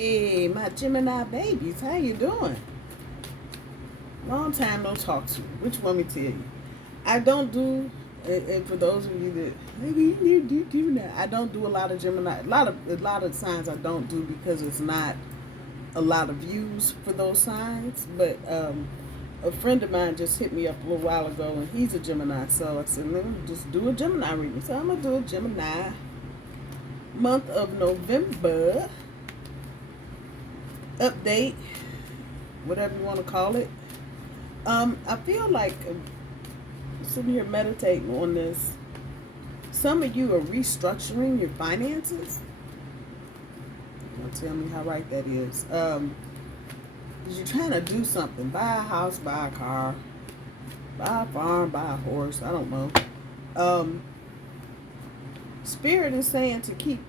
Hey, my Gemini babies, how you doing? Long time no talk to. Which one me tell you? I don't do, and for those of you that maybe you do Gemini, I don't do a lot of Gemini. A lot of signs I don't do because it's not a lot of views for those signs. But a friend of mine just hit me up a little while ago, and he's a Gemini, so I said, let me just do a Gemini reading. So I'm gonna do a Gemini month of November update, whatever you want to call it. I feel like sitting here meditating on this. Some of you are restructuring your finances. Don't tell me how right that is. Because you're trying to do something. Buy a house, buy a car, buy a farm, buy a horse. I don't know. Spirit is saying to keep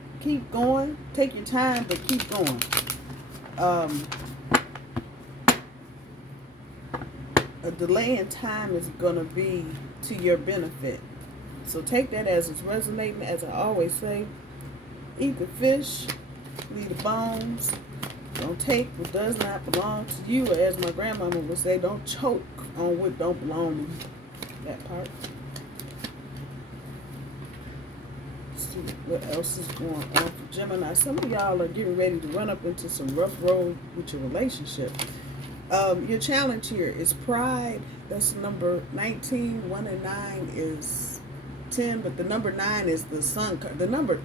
going. Take your time, but keep going. A delay in time is going to be to your benefit. So take that as it's resonating. As I always say, eat the fish, leave the bones. Don't take what does not belong to you. Or as my grandmama would say, don't choke on what don't belong to you. That part. Let's see what else is going on for Gemini. Some of y'all are getting ready to run up into some rough road with your relationship. Your challenge here is pride. That's number 19. 1 and 9 is 10, but the number 9 is the sun card. The number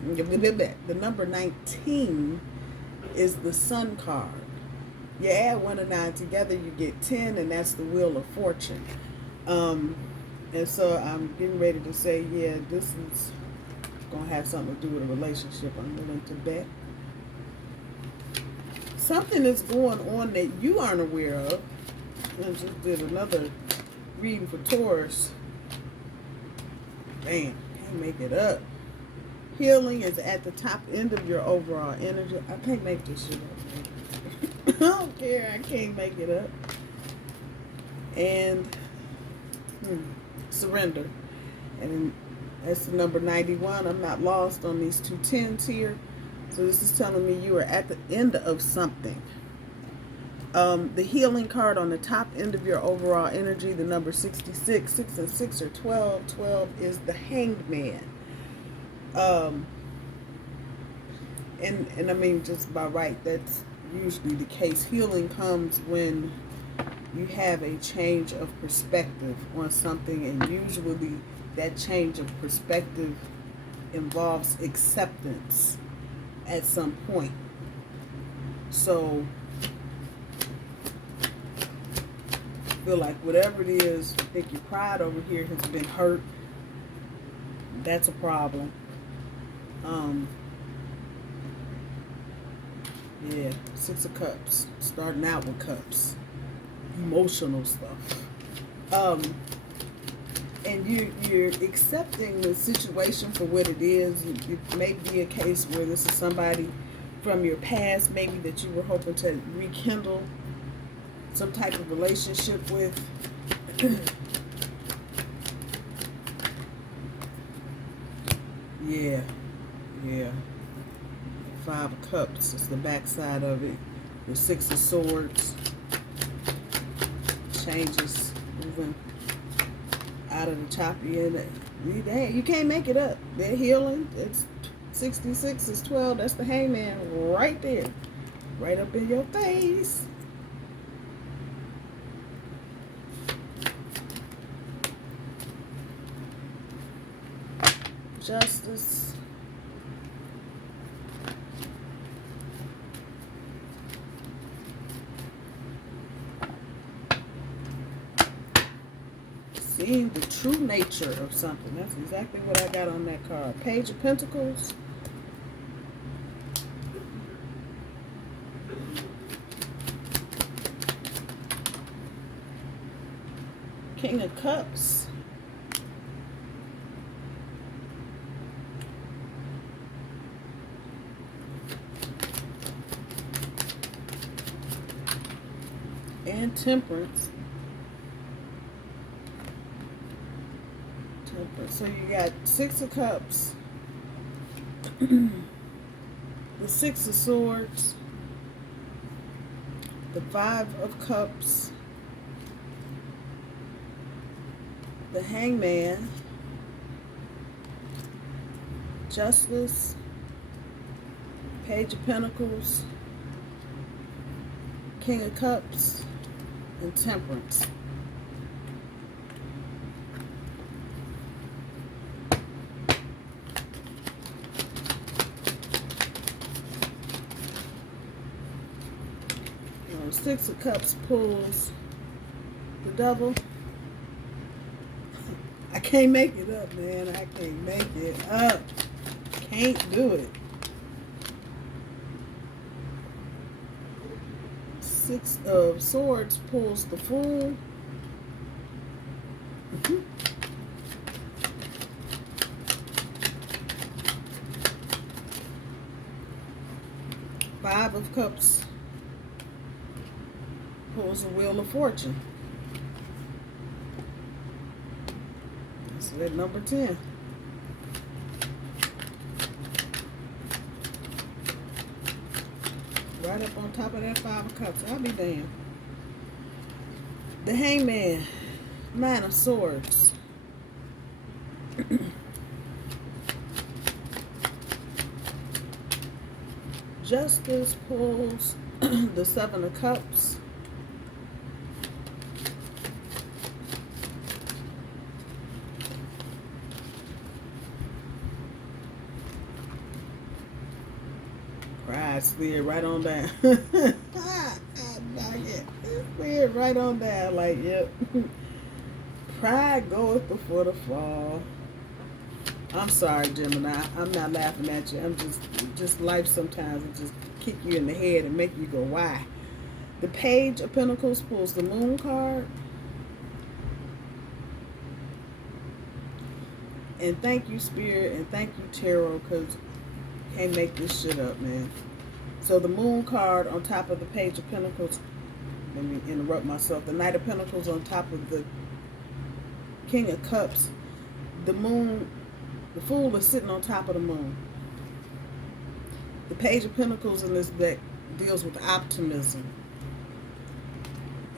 19 is the sun card. You add 1 and 9 together, you get 10, and that's the wheel of fortune. And so I'm getting ready to say, yeah, this is gonna have something to do with a relationship. I'm willing to bet. Something is going on that you aren't aware of. I just did another reading for Taurus. Bam, can't make it up. Healing is at the top end of your overall energy. I can't make this shit up. I don't care. I can't make it up. And surrender. And that's the number 91. I'm not lost on these two tens here. So this is telling me you are at the end of something. The healing card on the top end of your overall energy, the number 66. 6 and 6 are 12. 12 is the Hanged Man. And I mean, just by right, that's usually the case. Healing comes when you have a change of perspective on something, and usually that change of perspective involves acceptance at some point. So I feel like whatever it is, I think your pride over here has been hurt. That's a problem. Yeah, 6 of Cups, starting out with cups, emotional stuff. And you're accepting the situation for what it is. It may be a case where this is somebody from your past, maybe that you were hoping to rekindle some type of relationship with. Yeah. 5 of Cups is the backside of it. The 6 of Swords. Changes, moving out of the choppy end. You can't make it up. They're healing. It's 66 is 12. That's the Hangman right there. Right up in your face. Justice. Seeing the true nature of something. That's exactly what I got on that card. Page of Pentacles. King of Cups. And Temperance. So you got 6 of Cups, the 6 of Swords, the Five of Cups, the Hangman, Justice, Page of Pentacles, King of Cups, and Temperance. Six of Cups pulls the Devil. I can't make it up, man. I can't make it up. Can't do it. Six of Swords pulls the Fool. Five of Cups pulls the Wheel of Fortune. That's that number 10. Right up on top of that Five of Cups. I'll be damned. The Hangman, Nine of Swords. Justice pulls the Seven of Cups. Pride slid right on down. Slid right on down. Like, yep. Pride goeth before the fall. I'm sorry, Gemini. I'm not laughing at you. I'm just life sometimes it just kick you in the head and make you go, why? The Page of Pentacles pulls the Moon card. And thank you, Spirit, and thank you, Tarot, because can't make this shit up, man. So the Moon card on top of the Page of Pentacles. Let me interrupt myself. The Knight of Pentacles on top of the King of Cups. The Moon, the Fool is sitting on top of the Moon. The Page of Pentacles in this deck deals with optimism.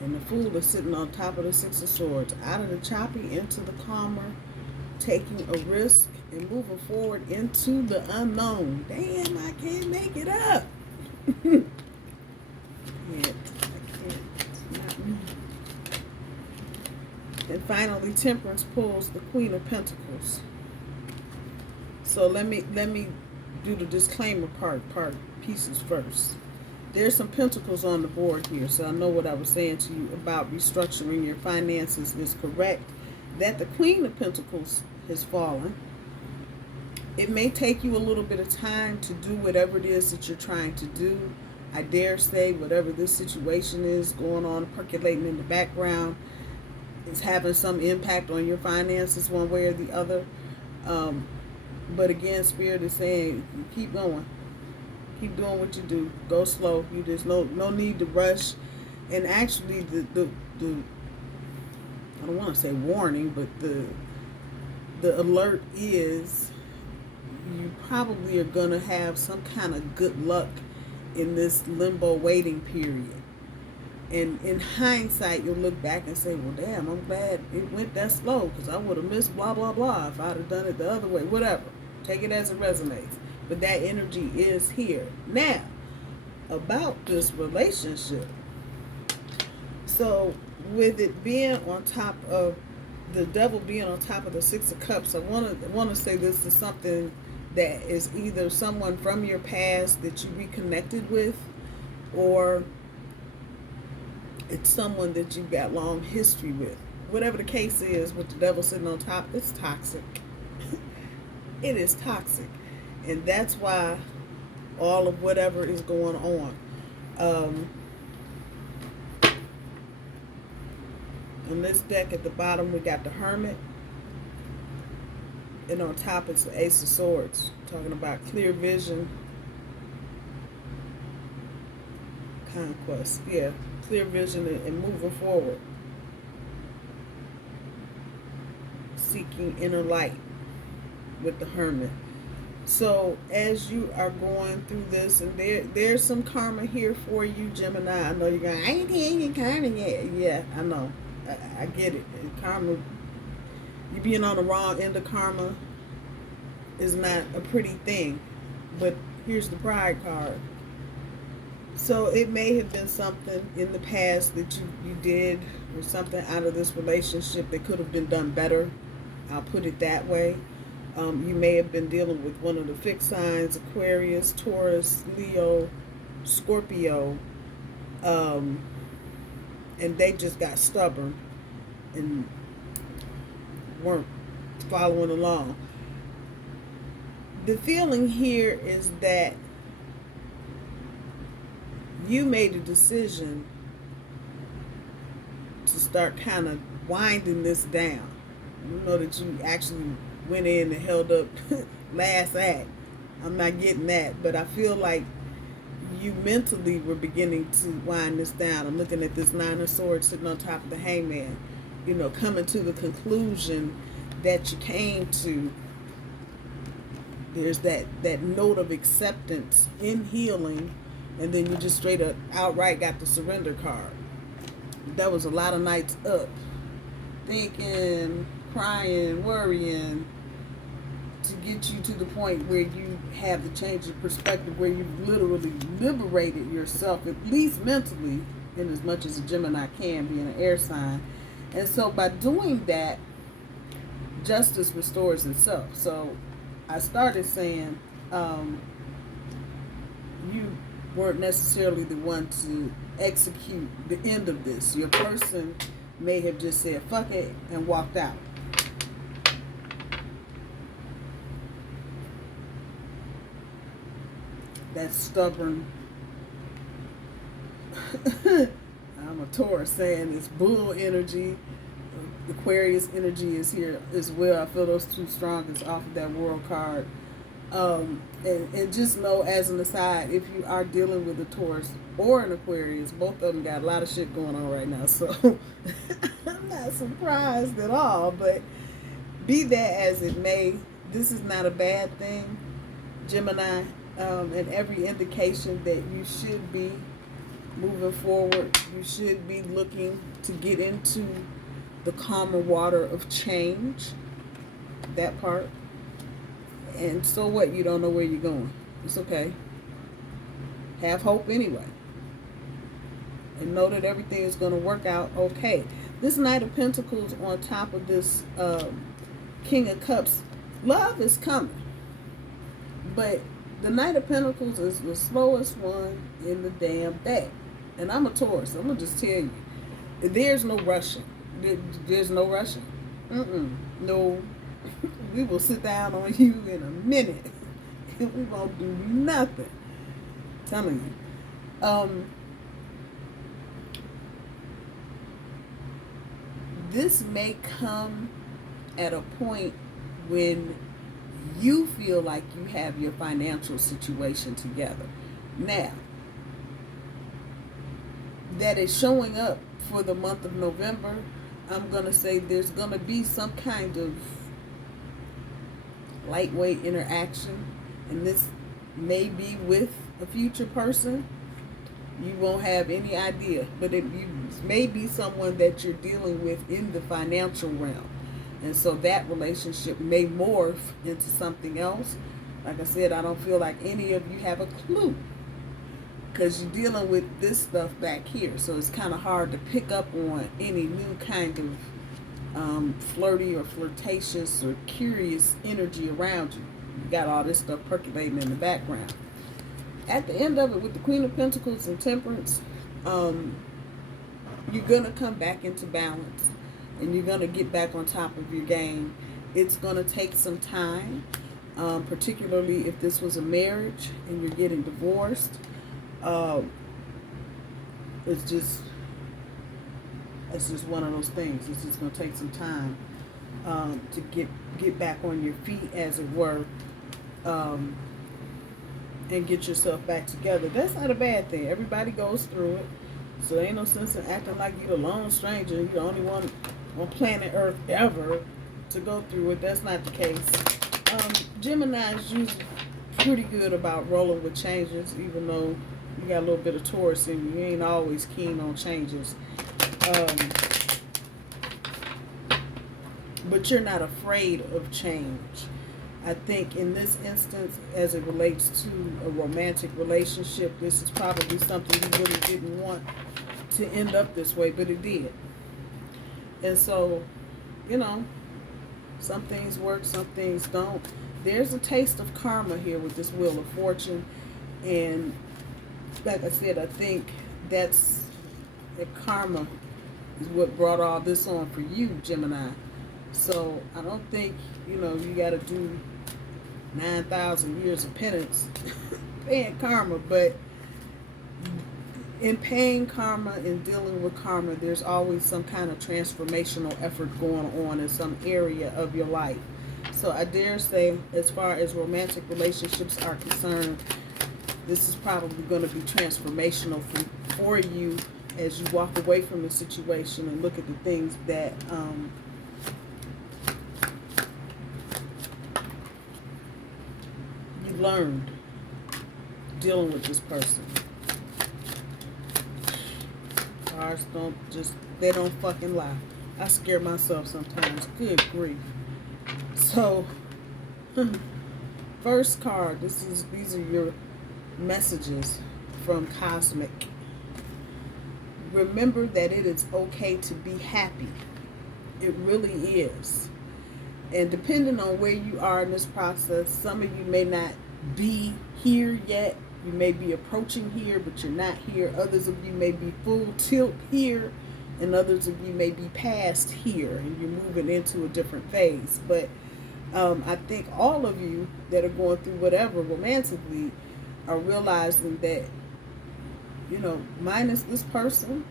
And the Fool is sitting on top of the Six of Swords. Out of the choppy into the calmer. Taking a risk and moving forward into the unknown. Damn, I can't make it up. I can't. It's not me. And finally, Temperance pulls the Queen of Pentacles. So let me do the disclaimer pieces first. There's some pentacles on the board here, so I know what I was saying to you about restructuring your finances is correct. That the Queen of Pentacles has fallen. It may take you a little bit of time to do whatever it is that you're trying to do. I dare say whatever this situation is going on, percolating in the background, is having some impact on your finances one way or the other. But again, Spirit is saying, keep going. Keep doing what you do. Go slow. You just no need to rush. And actually, the I don't want to say warning, but the alert is you probably are going to have some kind of good luck in this limbo waiting period. And in hindsight, you'll look back and say, well, damn, I'm glad it went that slow because I would have missed blah, blah, blah if I'd have done it the other way. Whatever. Take it as it resonates. But that energy is here. Now, about this relationship. So, with it being on top of the Devil being on top of the Six of Cups, I want to say this is something that is either someone from your past that you reconnected with, or it's someone that you've got long history with. Whatever the case is, with the Devil sitting on top, it's toxic. It is toxic. And that's why all of whatever is going on. On this deck at the bottom, we got the Hermit. And on top, it's the Ace of Swords. Talking about clear vision. Conquest. Yeah, clear vision and moving forward. Seeking inner light with the Hermit. So as you are going through this, and there's some karma here for you, Gemini. I know you're going, I ain't getting karma yet. Yeah, I know. I get it. Karma, you being on the wrong end of karma is not a pretty thing. But here's the pride card. So it may have been something in the past that you did, or something out of this relationship that could have been done better. I'll put it that way. You may have been dealing with one of the fixed signs: Aquarius, Taurus, Leo, Scorpio, and they just got stubborn and weren't following along. The feeling here is that you made a decision to start kind of winding this down. You know that you actually went in and held up last act. I'm not getting that, but I feel like you mentally were beginning to wind this down. I'm looking at this Nine of Swords sitting on top of the Hangman, you know, coming to the conclusion that you came to. There's that note of acceptance in healing, and then you just straight up outright got the surrender card. That was a lot of nights up, thinking, crying, worrying, to get you to the point where you have the change of perspective, where you've literally liberated yourself, at least mentally, in as much as a Gemini can, being an air sign. And so by doing that, justice restores itself. So I started saying you weren't necessarily the one to execute the end of this. Your person may have just said, fuck it, and walked out. That stubborn, I'm a Taurus saying it's bull energy. Aquarius energy is here as well. I feel those two strongest off of that world card. And just know, as an aside, if you are dealing with a Taurus or an Aquarius, both of them got a lot of shit going on right now. So I'm not surprised at all. But be that as it may, this is not a bad thing, Gemini. And every indication that you should be moving forward. You should be looking to get into the calmer water of change. That part. And so what? You don't know where you're going. It's okay. Have hope anyway. And know that everything is going to work out okay. This Knight of Pentacles on top of this King of Cups. Love is coming. But the Knight of Pentacles is the slowest one in the damn deck. And I'm a Taurus. I'm going to just tell you. There's no rushing. There's no rushing. No. We will sit down on you in a minute. And we won't do nothing. I'm telling you. This may come at a point when you feel like you have your financial situation together. Now, that is showing up for the month of November. I'm going to say there's going to be some kind of lightweight interaction, and this may be with a future person. You won't have any idea, but it may be someone that you're dealing with in the financial realm. And so that relationship may morph into something else. Like I said, I don't feel like any of you have a clue, because you're dealing with this stuff back here. So it's kind of hard to pick up on any new kind of flirty or flirtatious or curious energy around you. You got all this stuff percolating in the background. At the end of it, with the Queen of Pentacles and Temperance, you're going to come back into balance. And you're going to get back on top of your game. It's going to take some time, particularly if this was a marriage and you're getting divorced. It's just one of those things. It's just going to take some time to get back on your feet, as it were, and get yourself back together. That's not a bad thing. Everybody goes through it. So there ain't no sense in acting like you're the lone stranger. You're the only one on planet Earth ever to go through it. That's not the case. Geminis pretty good about rolling with changes, even though you got a little bit of Taurus in you. You ain't always keen on changes. But you're not afraid of change. I think in this instance, as it relates to a romantic relationship, this is probably something you really didn't want to end up this way, but it did. And so, you know, some things work, some things don't. There's a taste of karma here with this Wheel of Fortune. And like I said, I think that's the karma is what brought all this on for you, Gemini. So I don't think, you know, you got to do 9,000 years of penance paying karma, but in paying karma and dealing with karma, there's always some kind of transformational effort going on in some area of your life. So I dare say, as far as romantic relationships are concerned, this is probably going to be transformational for you as you walk away from the situation and look at the things that you learned dealing with this person. Cards they don't fucking lie. I scare myself sometimes. Good grief. So, first card, these are your messages from Cosmic. Remember that it is okay to be happy. It really is. And depending on where you are in this process, some of you may not be here yet. You may be approaching here, but you're not here. Others of you may be full tilt here, and others of you may be past here, and you're moving into a different phase. But I think all of you that are going through whatever romantically are realizing that, you know, minus this person,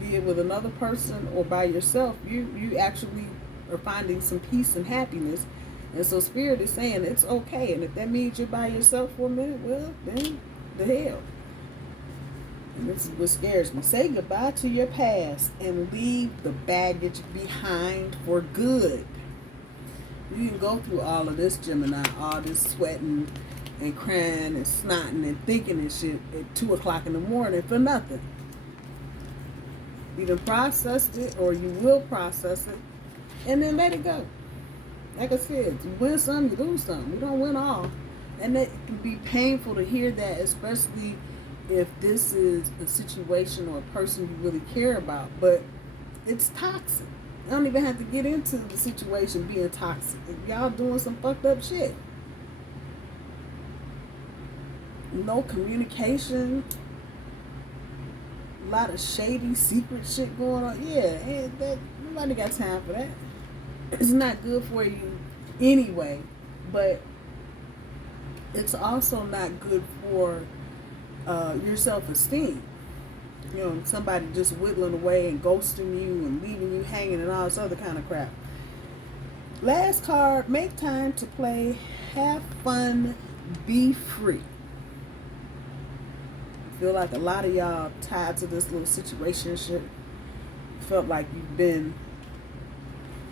be it with another person or by yourself, you actually are finding some peace and happiness. And so Spirit is saying it's okay. And if that means you're by yourself for a minute, well, then the hell. And this is what scares me. Say goodbye to your past and leave the baggage behind for good. You can go through all of this, Gemini, all this sweating and crying and snotting and thinking and shit at 2 o'clock in the morning for nothing. You done processed it, or you will process it, and then let it go. Like I said, you win some, you lose some. We don't win all. And it can be painful to hear that, especially if this is a situation or a person you really care about. But it's toxic. I don't even have to get into the situation being toxic. Y'all doing some fucked up shit. No communication. A lot of shady, secret shit going on. Yeah, nobody got time for that. It's not good for you anyway, but it's also not good for your self-esteem. You know, somebody just whittling away and ghosting you and leaving you hanging and all this other kind of crap. Last card, make time to play, have fun, be free. I feel like a lot of y'all tied to this little situationship felt like you've been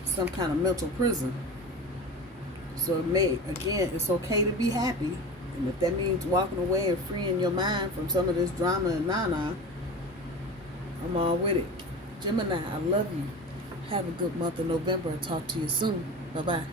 some kind of mental prison. So again, it's okay to be happy. And if that means walking away and freeing your mind from some of this drama and nana, I'm all with it. Gemini, I love you. Have a good month of November and talk to you soon. Bye-bye.